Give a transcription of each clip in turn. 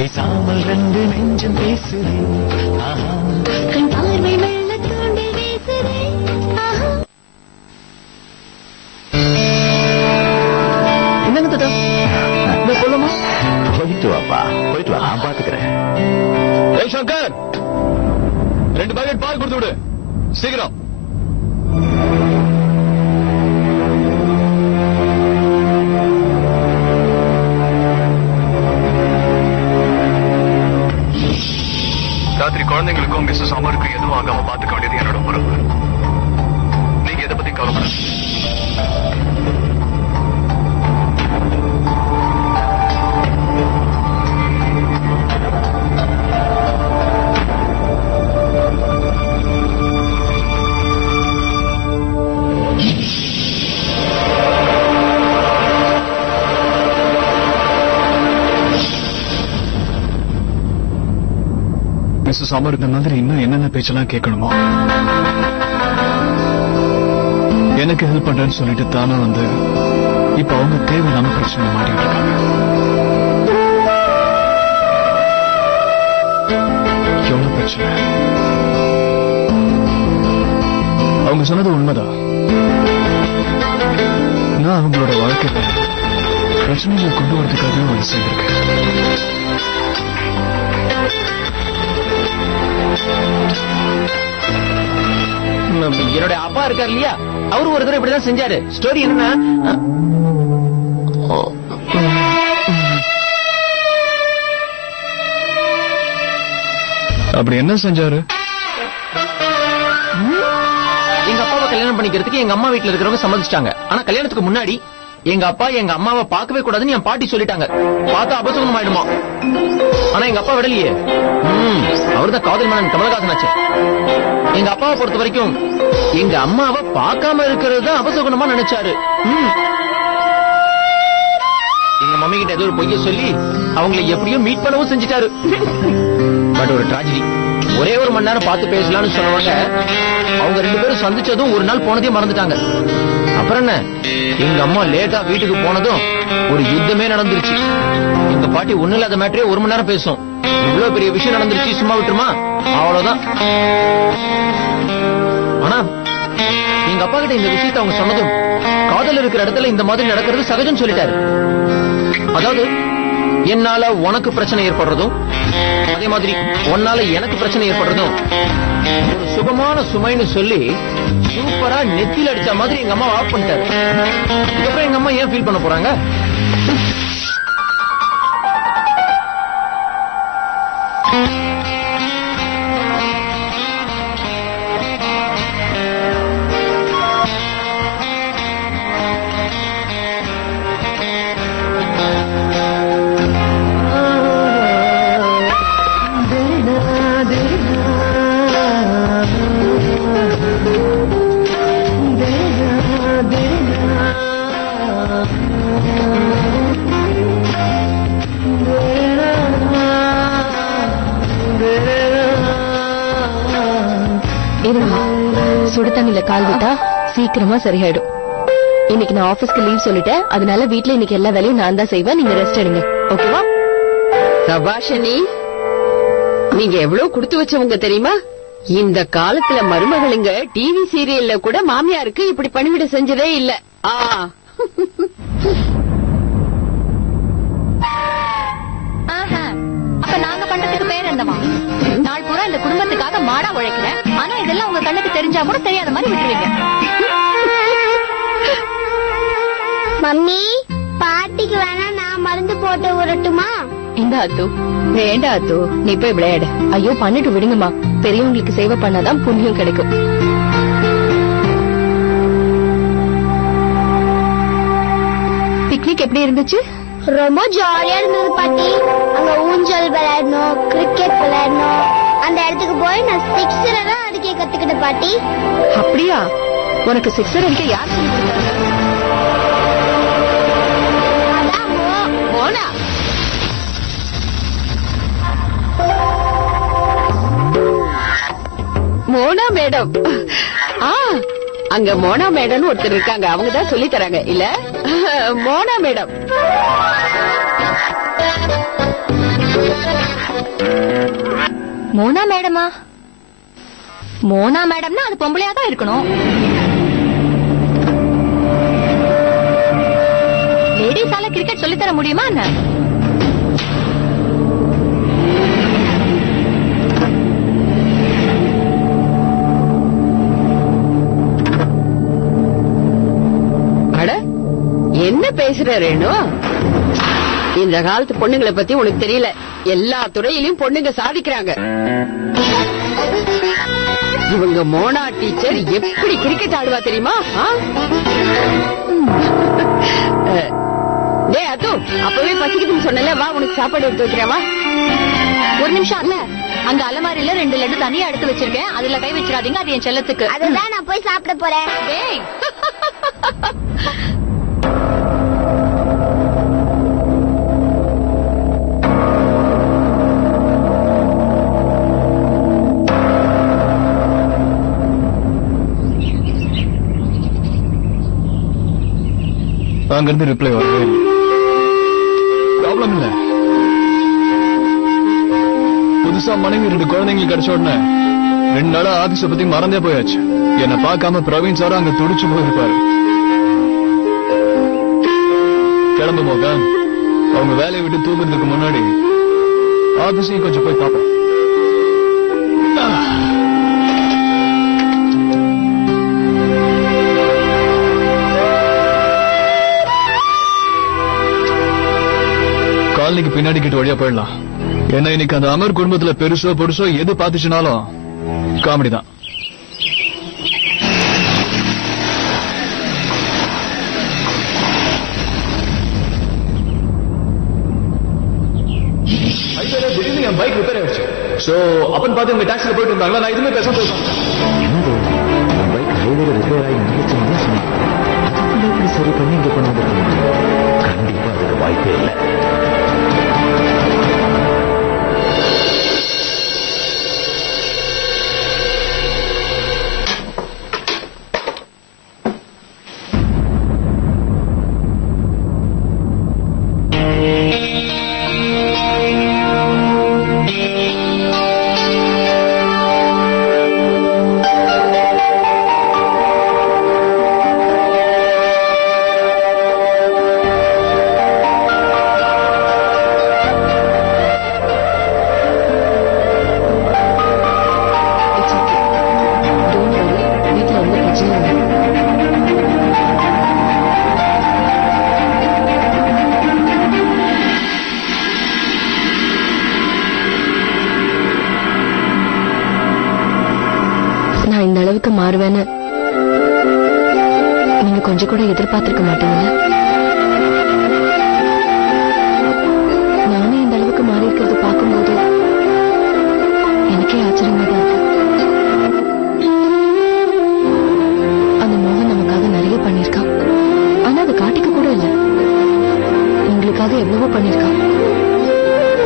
பேசாமல் ரெண்டு நெஞ்சம் பேசுதே கண் பார்வை மெல்ல தூண்டி வீசுதே. என்னங்க தாத்தா போலாமா? போயிட்டு வாப்பா, போயிட்டு வா, நான் பாத்துக்கிறேன். ஏய் சங்கர், 2 பாக்கெட் பால் கொடுத்து விடு சீக்கிரம். ராத்திரி குழந்தைங்களுக்கும் மிஸ்ஸஸ் அமருக்கும் எதுவும் ஆகாம பாத்துக்க வேண்டியது என்னோட பொறுப்பு. நீங்க எதை பத்தி கவலைப்பட. மிஸ்ஸஸ் அமர் இந்த மாதிரி இன்னும் என்னென்ன பேச்செல்லாம் கேட்கணுமோ, எனக்கு ஹெல்ப் பண்றேன்னு சொல்லிட்டு தானே வந்து இப்ப அவங்க தேவையில்லாம பிரச்சனை மாட்டிட்டு இருக்காங்க. எவ்வளவு பிரச்சனை. அவங்க சொன்னது உண்மைதான். நான் அவங்களோட வாழ்க்கையில பிரச்சனைகளை கொண்டு வரதுக்காக வந்து செய்திருக்கேன். என்னோட அப்பா இருக்காரு இல்லையா, அவரு ஒரு தடவை இப்படிதான் செஞ்சாரு. ஸ்டோரி என்னன்னா, அப்படி என்ன செஞ்சாரு? எங்க அப்பாவை கல்யாணம் பண்ணிக்கிறதுக்கு எங்க அம்மா வீட்டுல இருக்கிறவங்க சம்மதிச்சிட்டாங்க. ஆனா கல்யாணத்துக்கு முன்னாடி எங்க அப்பா எங்க அம்மாவை பார்க்கவே கூடாதுன்னு என் பாட்டி சொல்லிட்டாங்க. பார்த்தா அபசகுணம் ஆயிடுமா. ஆனா எங்க அப்பா விடலையே. அவர்தான் காதல் மன்னன் கமலஹாசன் ஆச்சு. எங்க அப்பாவை பொறுத்த வரைக்கும் எங்க அம்மாவை பார்க்காம இருக்கிறது தான் அபசகுணமா நினைச்சாரு. எங்க மம்மி கிட்ட ஏதோ ஒரு பொய்ய சொல்லி அவங்களை எப்படியோ மீட் பண்ணவும் செஞ்சுட்டாரு. பட் ஒரு டிராஜடி. ஒரே ஒரு மணி நேரம் பார்த்து பேசலாம்னு சொன்னவங்க அவங்க 2 பேரும் சந்திச்சதும் ஒரு நாள் போனதே மறந்துட்டாங்க. அப்புறம் என்ன, எங்க அம்மா லேட்டா வீட்டுக்கு போனதும் ஒரு யுத்தமே நடந்துருச்சு. எங்க பாட்டி ஒண்ணு இல்லாத மேட்டரே 1 மணி நேரம் பேசும். இவ்வளவு பெரிய விஷயம் நடந்துருச்சு, சும்மா விட்டுருமா? அவ்வளவுதான். ஆனா எங்க அப்பா கிட்ட இந்த விஷயத்தை அவங்க சொன்னதும் காதல் இருக்கிற இடத்துல இந்த மாதிரி நடக்கிறது சகஜம் சொல்லிட்டாரு. அதாவது என்னால உனக்கு பிரச்சனை ஏற்படுறதும் அதே மாதிரி உன்னால எனக்கு பிரச்சனை ஏற்படுறதும் ஒரு சுகமான சுமைன்னு சொல்லி சூப்பரா நெத்தியில் அடிச்ச மாதிரி எங்க அம்மா ஆஃப் பண்ணிட்டாரு. இதுக்கப்புறம் எங்க அம்மா ஏன் ஃபீல் பண்ண போறாங்க? சுடு தண்ணில கால் விட்டா சீக்கிரமா சரியாயிடும். இன்னைக்கு நான் ஆபீஸ்க்கு லீவ் சொல்லிட்டேன். அதனால வீட்டுல இன்னைக்கு எல்லா வேலையும் நான் தான் செய்வேன். நீங்க ரெஸ்ட் எடுங்க, ஓகேவா? சபாஷினி, நீங்க எவ்வளவு கொடுத்து வச்சவங்க தெரியுமா? இந்த காலத்துல மருமகளுங்க டிவி சீரியல்ல கூட மாமியாருக்கு இப்படி பணிவிட செஞ்சதே இல்ல. அப்ப நாங்க பண்றதுக்கு பேர் என்னவா? நாள் பூரா இந்த குடும்பத்துக்காக மாடா உழைக்கிறேன். ஆனா இதெல்லாம் உங்க கண்ணுக்கு தெரிஞ்சா கூட தெரியாத மாதிரி விட்டுருவீங்க. மம்மி, பாட்டிக்கு வேணா நான் மருந்து போட்டு விடட்டுமா? இந்த அத்து வேண்டாம். அத்து நீ போய் விளையாடு. ஐயோ பண்ணிட்டு விடுங்கம்மா. பெரியவங்களுக்கு சேவை பண்ணாதான் புண்ணியம் கிடைக்கும். பிக்னிக் எப்படி இருந்துச்சு? ரொம்ப ஜாலியா இருந்தது பாட்டி. அங்க ஊஞ்சல் விளையாடணும், கிரிக்கெட் விளையாடணும். அந்த இடத்துக்கு போய் நான் சிக்ஸர் எல்லாம் அடிக்க கத்துக்கிட்டேன் பாட்டி. அப்படியா? உனக்கு சிக்ஸர் அடிக்க யார் சொல்லி கொடுத்தாங்க? மோனா. மோனா மேடம். அங்க மோனா மேடம் ஒருத்தர் இருக்காங்க. அவங்கதான் சொல்லி தராங்க இல்ல? மோனா மேடம். மோனா மேடமா? மோனா மேடம்னா அது பொம்பளையா தான் இருக்கணும். லேடிஸால கிரிக்கெட் சொல்லித்தர முடியுமா என்ன? அட என்ன பேசுற ரேணு? இந்த காலத்து பொண்ணுங்களை பத்தி உனக்கு தெரியல. எல்லா துறையிலும் பொண்ணுங்க சாதிக்கிறாங்க. இவங்க மோனா டீச்சர் எப்படி கிரிக்கெட் ஆடுவா தெரியுமா? டேய் அது அப்பவே பசிக்குதுன்னு சொன்னல, வா உனக்கு சாப்பாடு எடுத்து வைக்கிறேன். வா ஒரு நிமிஷம் அல்ல, அங்க அலமாரியில 2 லட்டு தனியா எடுத்து வச்சிருக்கேன். அதுல கை வச்சிடாதீங்க, அது என் செல்லத்துக்கு. அதுதான் நான் போய் சாப்பிட போறேன். டேய் அங்கிருந்து ரிப்ளை வரவே இல்லை. ப்ராப்ளம் இல்ல, புதுசா மனைவி 2 குழந்தைங்களுக்கு கிடைச்ச உடனே 2 நாளா ஆபீஸ பத்தி மறந்தே போயாச்சு. என்ன பார்க்காம பிரவீன் சார் அங்க துடிச்சு போயிருப்பாரு. கிளம்பு மோகன், அவங்க வேலையை விட்டு தூங்குறதுக்கு முன்னாடி ஆபீஸையும் கொஞ்சம் போய் பார்ப்போம். காலனிக்கு பின்னாடி கிட்ட வழியா போயிடலாம். ஏன்னா இன்னைக்கு அந்த அமர் குடும்பத்துல பெருசோ பொருசோ எது பாத்துச்சுனாலும் காமெடி தான். திடீர்னு என் பைக் ரிப்பேர் ஆயிடுச்சு. சோ அப்பன் பார்த்து உங்க டாக்ஸில போயிட்டு இருந்தாங்களா, நான் எதுவுமே பேசாம போயிட்டேன். பைக் ஹைவேல ரிப்பேர் ஆகி நினைச்சுன்னு சொன்னேன். அதுக்குள்ள இப்படி சரி பண்ணி இங்க கொண்டாந்து கண்டிப்பா அதுக்கு வாய்ப்பே இல்லை. மாறுவேன்னு நீங்க கொஞ்சம் கூட எதிர்பார்த்திருக்க மாட்டீங்களா? நானே இந்த அளவுக்கு மாறி இருக்கிறது பார்க்கும்போது எனக்கே ஆச்சரியமா தான் இருக்கு. அந்த மோகன் நமக்காக நிறைய பண்ணிருக்கான். ஆனா அதை காட்டிக்க கூட இல்லை. உங்களுக்காக எவ்வளவோ பண்ணிருக்கான்.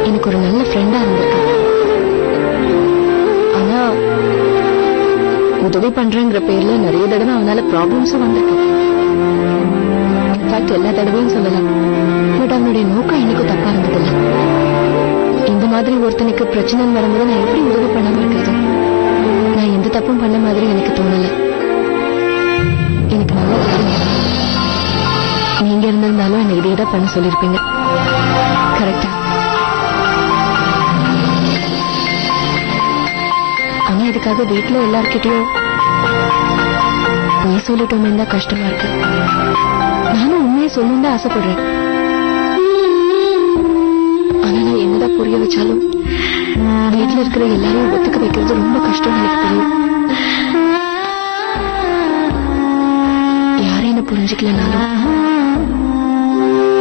எனக்கு ஒரு நல்ல ஃப்ரெண்டா இருந்திருக்கான். ஆனா உதவி பண்றேங்கிற பேர்ல நிறைய தடவை அவனால ப்ராப்ளம்ஸும் வந்திருக்கு. இன்ஃபேக்ட் எல்லா தடவையும் சொல்லலாம். பட் அவனுடைய நோக்கம் எனக்கு தப்பா இருந்ததில்லை. இந்த மாதிரி ஒருத்தனுக்கு பிரச்சனைன்னு வரும்போது நான் எப்படி உதவி பண்ணாம இருக்கிறது? நான் எந்த தப்பும் பண்ண மாதிரி எனக்கு தோணல. எனக்கு நல்லா தெரியும், நீங்க இருந்திருந்தாலும் என்ன இதேதான் பண்ண சொல்லிருப்பீங்க. கரெக்டா? ஆனா இதுக்காக வீட்டுல எல்லார்கிட்டயும் பொய் சொல்லிட்டோமே தான் கஷ்டமா இருக்கு. நானும் உண்மையை சொல்லணும்னு தான் ஆசைப்படுறேன். ஆனா நான் என்னதான் புரிய வச்சாலும் வீட்டுல இருக்கிற எல்லாரையும் ஒத்துக்க வைக்கிறது ரொம்ப கஷ்டம். எனக்கு தெரியும். யாரும் என்ன புரிஞ்சுக்கலனாலும்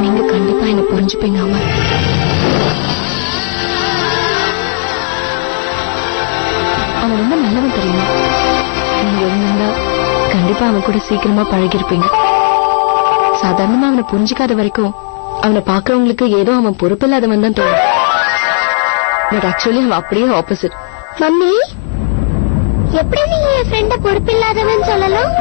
நீங்க கண்டிப்பா என்ன புரிஞ்சுப்பீங்க. ஆமா, அவன் ரொம்ப நல்லவன் தெரியுமா? நீங்க இருந்தா கண்டிப்பா அவன் கூட சீக்கிரமா பழகிருப்பீங்க. சாதாரணமா அவனை புரிஞ்சுக்காத வரைக்கும் அவனை பாக்குறவங்களுக்கு ஏதோ அவன் பொறுப்பில்லாதவன் தான் தோணும். பட் ஆக்சுவலி அவன் அப்படியே ஆப்போசிட். மம்மி, எப்படி நீங்க என் ஃப்ரெண்ட பொறுப்பில்லாதவன் சொல்லலாம்?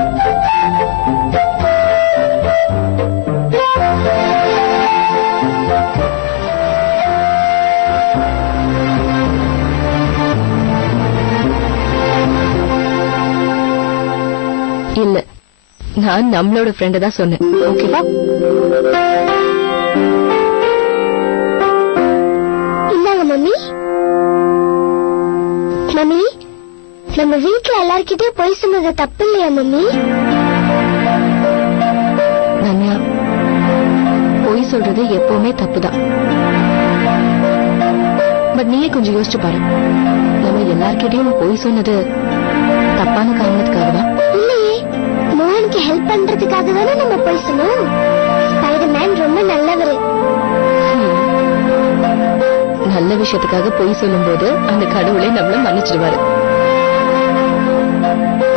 நான் நம்மளோட ஃப்ரெண்ட தான் சொன்னேன். ஓகேவா? இந்தாங்க மம்மி. மம்மி, நம்ம வீட்டுல எல்லார்கிட்டயும் போய் சொன்னது தப்பு இல்லையா மம்மி? தன்யா, பொய் சொல்றது எப்பவுமே தப்புதான். பட் நீயே கொஞ்சம் யோசிச்சு பாரு, நம்ம எல்லார்கிட்டயும் பொய் சொன்னது தப்பான காரணத்துக்காக தான். இல்லையே, மோகனுக்கு ஹெல்ப் பண்றதுக்காக தானே நம்ம போய் சொன்னோம். ஸ்பைடர்மேன் ரொம்ப நல்லவரு. நல்ல விஷயத்துக்காக பொய் சொல்லும் போது அந்த கடவுளை நம்மள மன்னிச்சிடுவாரு.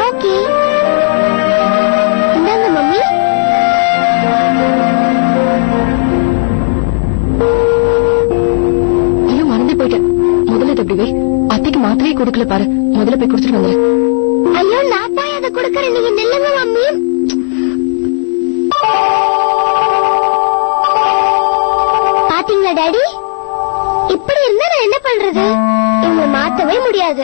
ஓகே, இந்தாங்க மம்மி. ஐயோ, மறந்து போயிட்டேன். முதல்ல இது அப்படி வை. அத்தைக்கு மாத்திரையே கொடுக்கல பாரு. முதல்ல போய் கொடுத்துட்டு வந்துரு. ஐயோ, நான் போய் அதை கொடுக்கறேன், நீங்க நில்லுங்க மம்மி. பாத்தீங்களா டாடி, இப்படி இருந்தா நான் என்ன பண்றது? இவங்க மாத்தவே முடியாது.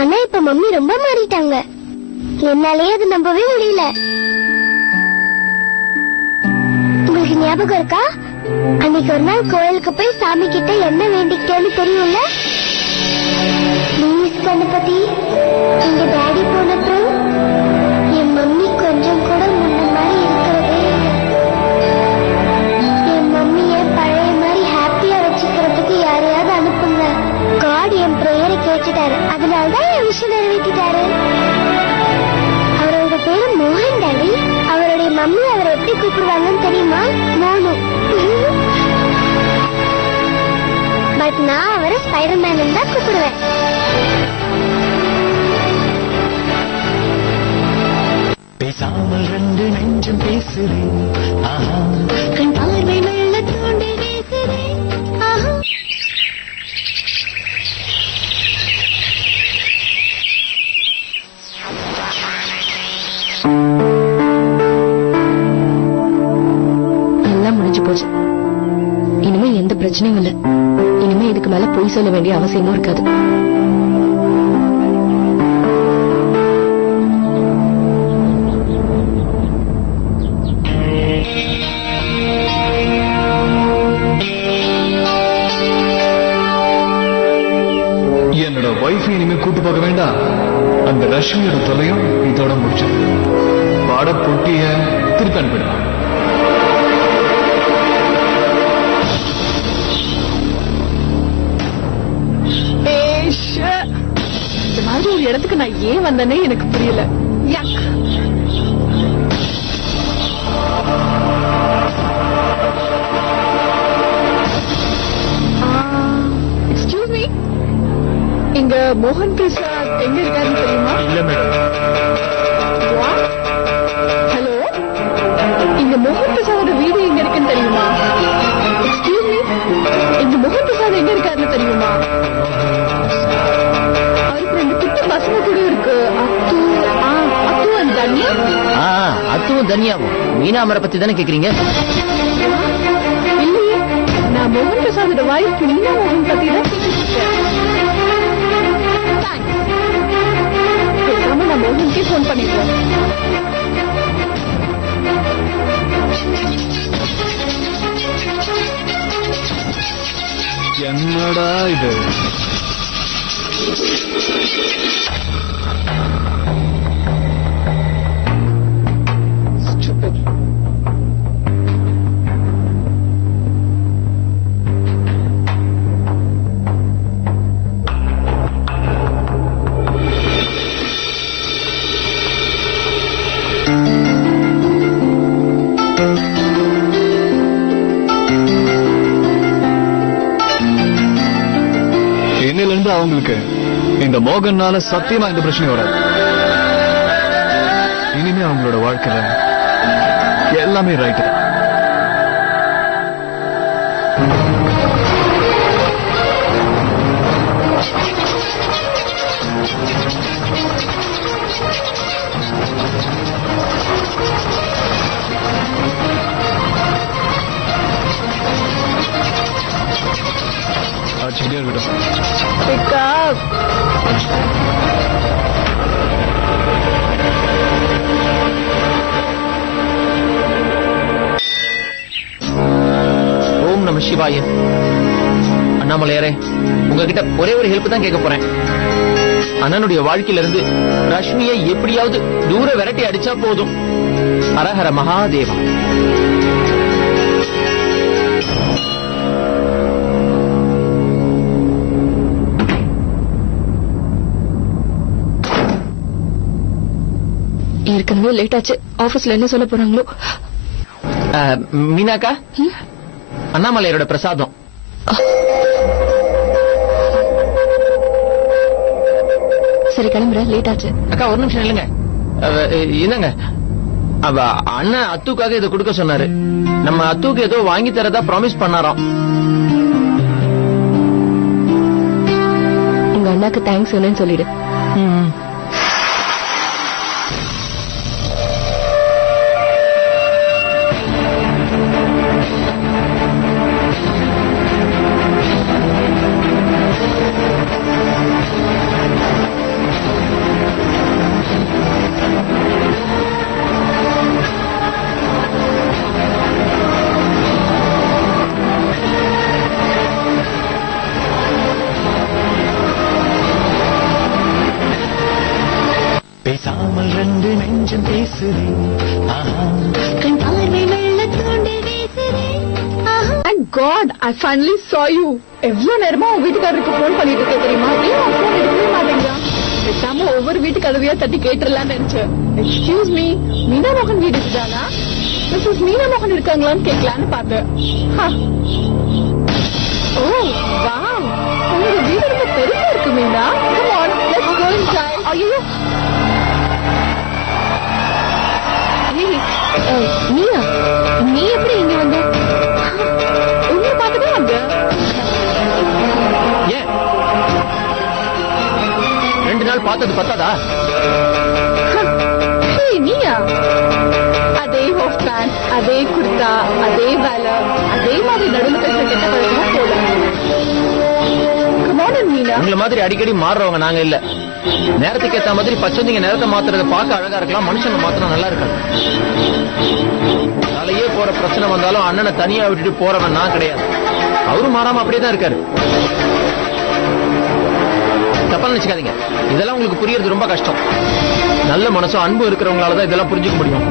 ஆனா இப்ப மம்மி ரொம்ப மாறிட்டாங்க. என்னாலே அது நம்பவே முடியல. உங்களுக்கு ஞாபகம் இருக்கா, அன்னைக்கு ஒரு நாள் கோயிலுக்கு போய் சாமி கிட்ட என்ன வேண்டிக்கிட்டேன்னு தெரியும்ல? ப்ளீஸ் கணபதி, எங்க டாடி போனப்புறம் என் மம்மி கொஞ்சம் கூட முன்ன மாதிரி இருக்கிறதே இல்லை. என் மம்மிய பழைய மாதிரி ஹாப்பியா வச்சுக்கிறதுக்கு யாரையாவது அனுப்புங்க. காட் என் பிரேயரை கேட்டுட்டாரு, அதனாலதான் என் விஷயம் நிறைவேற்றிட்டாரு. அவரோட பேரு மோகன் டாடி. அவருடைய மம்மி அவரை எப்படி கூப்பிடுவாங்கன்னு தெரியுமா? மோனு. பட் நான் அவரை ஸ்பைடர்மேன் தான் கூப்பிடுவேன். பேசாமல் ரெண்டு நெஞ்சம் பேசுது. ஆஹா, கண் பார்வை மெல்ல தோண்டி வீசுதே. ஆஹா. எல்லாம் முடிஞ்சு போச்சு. இனிமே எந்த பிரச்சனையும் இல்ல. இனிமே இதுக்கு மேல பொய் சொல்ல வேண்டிய அவசியமும் இருக்காது. என்னோட வைஃப் இனிமே கூட்டு போக வேண்டாம். அந்த ரஷ்மியோட தொல்லையும் இதோட முடிச்சு பாட பொட்டிய திருப்பி அனுப்பிடலாம். இந்த மாதிரி ஒரு இடத்துக்கு நான் ஏன் வந்தேனே எனக்கு புரியல. எக்ஸ்கியூஸ் மீ, இங்க மோகன் பிரசாத் எங்க இருக்காருன்னு தெரியுமா? இல்ல மேடம். ஹலோ, இங்க மோகன் பிரசாதோட வீடு எங்க இருக்குன்னு தெரியுமா? எக்ஸ்கியூஸ் மீ, இங்க மோகன் பிரசாத் எங்க இருக்காருன்னு தெரியுமா? அவருக்கு ரெண்டு குட்டி பசங்க கூட இருக்கு. அத்து and தன்யா. அத்துவும் தனியாவும் மீனாமரை பத்தி தானே கேக்குறீங்க? இல்லையே, நான் மோகன் பிரசாதோட வைஃப் மீனா மோகன் பத்தி தான் பேசிட்டு பேசாம நான் மோகனுக்கே போன் பண்ணிடுறேன். என்னடா இது? இன்னில இருந்து அவங்களுக்கு இந்த மோகன்னால சத்தியமா இந்த பிரச்சனை வராது. இனிமே அவங்களோட வாழ்க்கையில எல்லாமே ரைட் தான். அடிச்சுக்கிட்டே இருக்கட்டும். Pick up. ஓம் நம சிவாய. அண்ணாமலையாரே, உங்ககிட்ட ஒரே ஒரு ஹெல்ப் தான் கேட்க போறேன். அண்ணனுடைய வாழ்க்கையில இருந்து ரஷ்மியை எப்படியாவது தூர விரட்டி அடிச்சா போதும். ஹரஹர மகாதேவா. ஏற்கனவே லேட் ஆச்சு. ஆபீஸ்ல என்ன சொல்ல போறாங்களோ. மீனாக்கா, அண்ணாமலையரோட பிரசாதம். சரி கிளம்புற, லேட் ஆச்சு. அக்கா ஒரு நிமிஷம் இல்லைங்க. என்னங்க, அவ அண்ணன் அத்துக்காக இதை கொடுக்க சொன்னாரு. நம்ம அத்துக்கு ஏதோ வாங்கி தரதா ப்ராமிஸ் பண்ணாராம். உங்க அண்ணாக்கு தேங்க்ஸ் சொன்னேன்னு சொல்லிடு. பேசாமல் ரெண்டு நெஞ்சம் பேசுதே. கண் பார்வை வெள்ள தூண்டில் வீசுதே. Thank God, I finally saw you. எவ்வளவு நேரமா உன் வீட்டுக்காரருக்கு போன் பண்ணிட்டு இருக்க தெரியுமா? ஏன் உன் போன் எடுக்கவே மாட்டேங்கிறான்? பேசாம ஒவ்வொரு வீட்டு கதவையா தட்டி கேட்டுடலாம்னு நினைச்சேன். எக்ஸ்கியூஸ் மீ, மீனா மோகன் வீடு இதுதானா? மிஸ்ஸஸ் மீனா மோகன் இருக்காங்களான்னு கேட்கலான்னு பார்த்தேன். ஓ வாவ், உங்க வீடு ரொம்ப பெருசா இருக்கு Meena. Come on, let's go inside. ஐயோ, நீயா? நீ எப்படி இங்க வந்த? உங்களை பார்த்துதான் வந்தேன். ஏன் 2 நாள் பார்த்தது பத்தாதா? நீயா? அதே ஹாஃப் பேண்ட், அதே குர்தா, அதே வேலை, அதே மாதிரி நடுவில் பேசுற கெட்ட பழக்கமா போடும். கமான் மீனா. உங்களை மாதிரி அடிக்கடி மாறுறவங்க நாங்க இல்ல. நேரத்துக்கு ஏத்த மாதிரி பச்சந்திங்க நேரத்தை மாத்துறத பார்க்க அழகா இருக்கலாம், மனுஷங்க மாத்திரம் நல்லா இருக்காது. தலையே போற பிரச்சனை வந்தாலும் அண்ணனை தனியா விட்டுட்டு போறவன் நான் கிடையாது. அவரும் மாறாம அப்படியே தான் இருக்காரு. தப்பா நினைச்சுக்காதீங்க, இதெல்லாம் உங்களுக்கு புரியறது ரொம்ப கஷ்டம். நல்ல மனசும் அன்பு இருக்கிறவங்களாலதான் இதெல்லாம் புரிஞ்சுக்க முடியும்.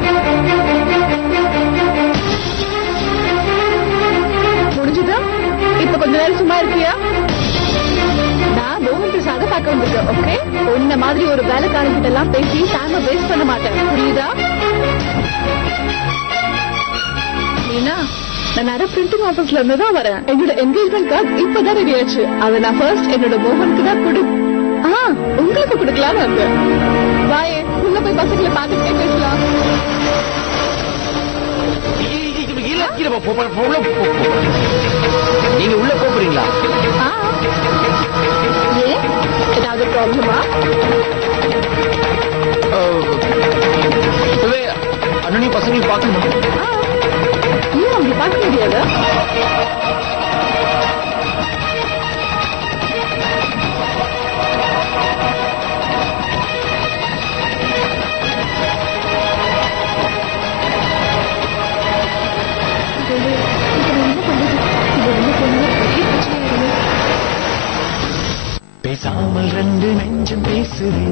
முடிஞ்சுதா? இப்ப கொஞ்ச நேரம் சும்மா இருக்கியா? நான் மோகன் பிரசாத பார்க்க வந்திருக்கேன். ஓகே, உன்ன மாதிரி ஒரு வேலைக்காரங்கிட்ட எல்லாம் பேசி டைம் வேஸ்ட் பண்ண மாட்டேன், புரியுதா? மீனா, நான் நிறைய பிரிண்டிங் ஆபீஸ்ல இருந்து தான் வரேன். என்னோட என்கேஜ்மெண்ட் கார்டு இப்பதான் ரெடி ஆச்சு. அதை நான் ஃபர்ஸ்ட் என்னோட மோகனுக்கு தான் உங்களுக்கு கொடுக்கலான்னு வந்தேன். வாயே, உள்ள போய் பசங்களை பார்த்துட்டே பேசலாம். நீங்க உள்ள போறீங்களா? ஏன், ஏதாவது ப்ராப்ளமா? அண்ணனையும் பசங்களையும் பார்க்கணுமா? ஏன் அப்படி பார்க்க முடியாது? பேசாமல் ரெண்டு நெஞ்சம் பேசுதே.